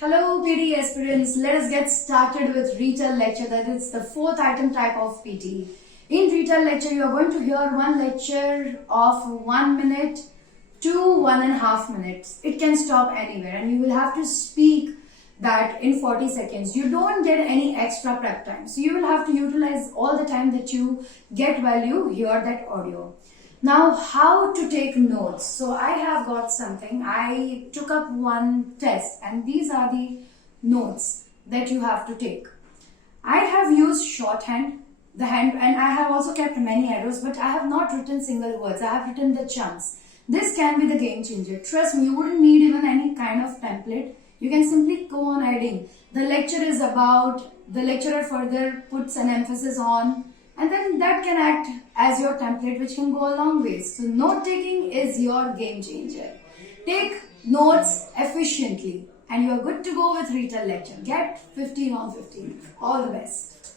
Hello PTE aspirants, let us get started with retail lecture, that is the fourth item type of PTE. In retail lecture you are going to hear one lecture of 1 minute to 1.5 minutes. It can stop anywhere and you will have to speak that in 40 seconds. You don't get any extra prep time. So you will have to utilize all the time that you get while you hear that audio. Now, how to take notes? So I have got something. I took up one test and these are the notes that you have to take. I have used shorthand, and I have also kept many arrows, but I have not written single words. I have written the chunks. This can be the game changer. Trust me, you wouldn't need even any kind of template. You can simply go on adding. The lecture is about, the lecturer further puts an emphasis on, and then that can act as your template, which can go a long ways. So note taking is your game changer. Take notes efficiently and you are good to go with retail lecture. Get 15 on 15. All the best.